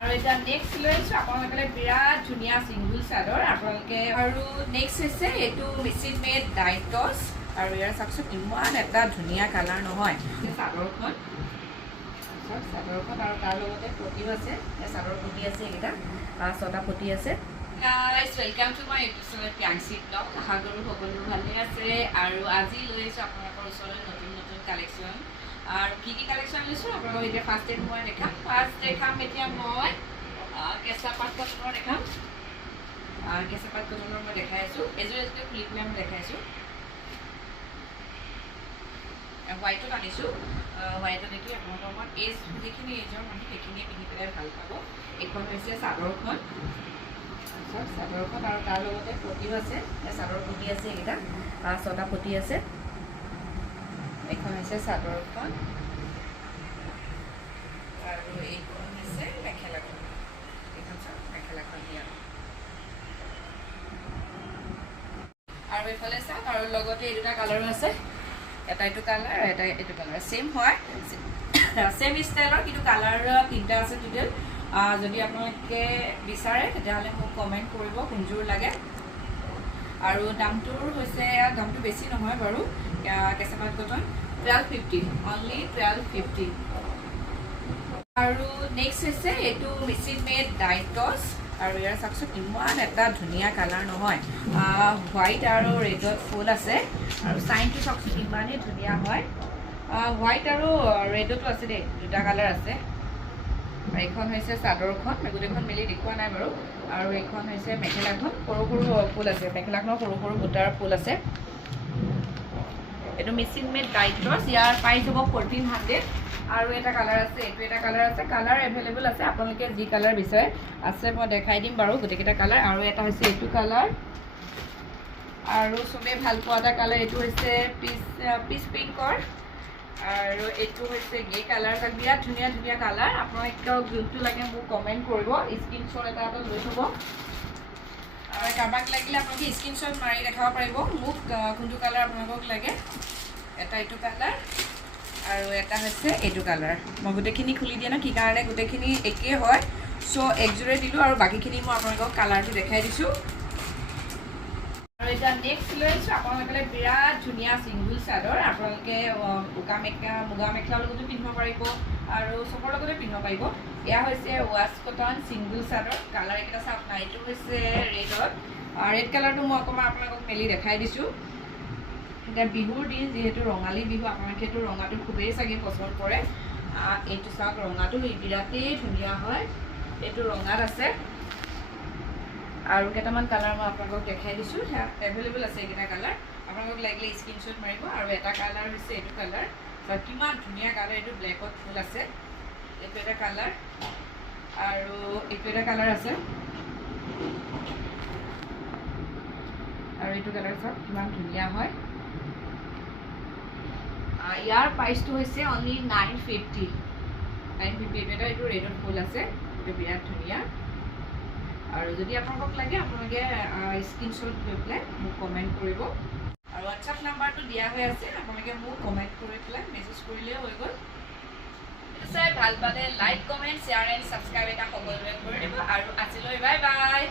আৰু এটা নেক্সট লৈছো আপোনালোকে বিৰাট ধুনীয়া সিঙ্গল চাদৰ আপোনালোকে আৰু নেক্সট হৈছে এইটো মেচিন মেড ডাইটস আৰু ইয়াৰ চাকচোন ইমান এটা ধুনীয়া কালাৰ নহয় চাদৰখন আৰু তাৰ লগতে পটিও আছে চাদৰ পটি আছে এইকেইটা 5-6টা পটি আছে guys welcome to my YouTube channel Priyanshi blog আশা কৰোঁ সকলো ভালে আছে আৰু আজি লৈ আহিছোঁ আপোনালোকৰ ওচৰলৈ নতুন নতুন কালেকশ্যন আৰু কি কালেকশ্যন লৈছোঁ আপোনালোকক এতিয়া ফাৰ্ষ্ট মই দেখাম এতিয়া মই কেঁচা পাট কটনৰ দেখাম কেঁচা পাট কটনৰ মই দেখাই আছোঁ এযোৰ খুলি পেলাই মই দেখাই আছোঁ হোৱাইটত আনিছোঁ হোৱাইটত এইটো আপোনালোকৰ মই যিখিনি এজৰ মানুহ সেইখিনিয়ে পিন্ধি পেলাই ভাল পাব এইখন হৈছে চাদৰখন চাদৰখন আৰু তাৰ লগতে পটিও আছে চাদৰ পটি আছে এইকেইটা 5-6টা পটি আছে এইখন হৈছে চাদৰখন আৰু এইখন হৈছে মেখেলাখন এইখন চাওক মেখেলাখন দিয়া আৰু এইফালে চাওক আৰু লগতে এই দুটা কালাৰো আছে এটা এইটো কালাৰ এটা এইটো কালাৰ সেম হয় সেম ষ্টাইলৰ কিন্তু কালাৰ তিনিটা আছে টোটেল যদি আপোনালোকে বিচাৰে তেতিয়াহ'লে মোক কমেণ্ট কৰিব কোনযোৰ লাগে আৰু দামটোৰ হৈছে দামটো বেছি নহয় বাৰু কেঁচা পাট কটন 1250 অনলি 1250 আৰু নেক্সট হৈছে এইটো মেচিন মেড ডাইটস আৰু ইয়াৰ চাকচোন ইমান এটা ধুনীয়া কালাৰ নহয় হোৱাইট আৰু ৰেডত ফুল আছে আৰু চাইনটো চাকচোন ইমানেই ধুনীয়া হয় হোৱাইট আৰু ৰেডতো আছে দেই দুটা কালাৰ আছে এইখন হৈছে চাদৰখন গোটেইখন মিলি দেখুওৱা নাই বাৰু আৰু এইখন হৈছে মেখেলাখন সৰু সৰু ফুল আছে মেখেলাখনৰ সৰু সৰু বুটাৰ ফুল আছে এইটো মেচিন মেড ডাইটস ইয়াৰ প্ৰাইচ হ'ব 1400 আৰু এটা কালাৰ আছে এইটো এটা কালাৰ আছে কালাৰ এভেইলেবল আছে আপোনালোকে যি কালাৰ বিচাৰে আছে মই দেখাই দিম বাৰু গোটেইকেইটা কালাৰ আৰু এটা হৈছে এইটো কালাৰ আৰু চবেই ভাল পোৱা এটা কালাৰ এইটো হৈছে পিচ পিংকৰ আৰু এইটো হৈছে গ্ৰে কালাৰ বিৰাট ধুনীয়া ধুনীয়া কালাৰ আপোনালোকক যোনটো লাগে মোক কমেণ্ট কৰিব স্ক্ৰীনশ্বট এটা লৈ থ'ব আৰু কাৰোবাক লাগিলে আপোনালোকে স্ক্ৰীনশ্বট মাৰি দেখাব পাৰিব মোক কোনটো কালাৰ আপোনালোকক লাগে এটা এইটো কালাৰ আৰু এটা হৈছে এইটো কালাৰ মই গোটেইখিনি খুলি দিয়া নাই কি কাৰণে গোটেইখিনি একেই হয় চ' একযোৰে দিলোঁ আৰু বাকীখিনি মই আপোনালোকক কালাৰটো দেখাই দিছোঁ আৰু এতিয়া নেক্সট লৈ আহিছোঁ আপোনালোকে বিৰাট ধুনীয়া ছিংগুল চাদৰ আপোনালোকে মুগা মেখেলাৰ লগতো পিন্ধিব পাৰিব আৰু চবৰ লগতে পিন্ধিব পাৰিব এয়া হৈছে ৱাছ কটন ছিংগুল চাদৰ কালাৰ এইকেইটা চাওক না এইটো হৈছে ৰেডত ৰেড কালাৰটো মই অকণমান আপোনালোকক মেলি দেখাই দিছোঁ এতিয়া বিহুৰ দিন যিহেতু ৰঙালী বিহু আপোনালোকে এইটো ৰঙাটো খুবেই চাগে পচন্দ কৰে এইটো চাওক ৰঙাটো বিৰাটেই ধুনীয়া হয় এইটো ৰঙাত আছে আৰু কেইটামান কালাৰ মই আপোনালোকক দেখাই দিছোঁ সেয়া এভেইলেবল আছে এইকেইটা কালাৰ আপোনালোকক লাগিলে স্ক্ৰীনশ্বট মাৰিব আৰু এটা কালাৰ হৈছে এইটো কালাৰ কিমান ধুনীয়া কালাৰ এইটো ব্লেকত ফুল আছে এইটো এটা কালাৰ আৰু এইটো এটা কালাৰ আছে আৰু এইটো কালাৰ চাওক কিমান ধুনীয়া হয় ইয়াৰ প্ৰাইচটো হৈছে অনলি 950 এইটো ৰেডত ফুল আছে এইটো বিৰাট ধুনীয়া আৰু যদি আপোনালোকক লাগে আপোনালোকে স্ক্ৰীনশ্বট লৈ পেলাই মোক কমেণ্ট কৰিব আৰু হোৱাটছআপ নাম্বাৰটো দিয়া হৈ আছে আপোনালোকে মোক কমেণ্ট কৰি পেলাই মেছেজ কৰিলেই হৈ গ'ল চাই ভাল পালে like comment share and subscribe এটা সকলোৱে কৰি দিব আৰু আজিলৈ বাই বাই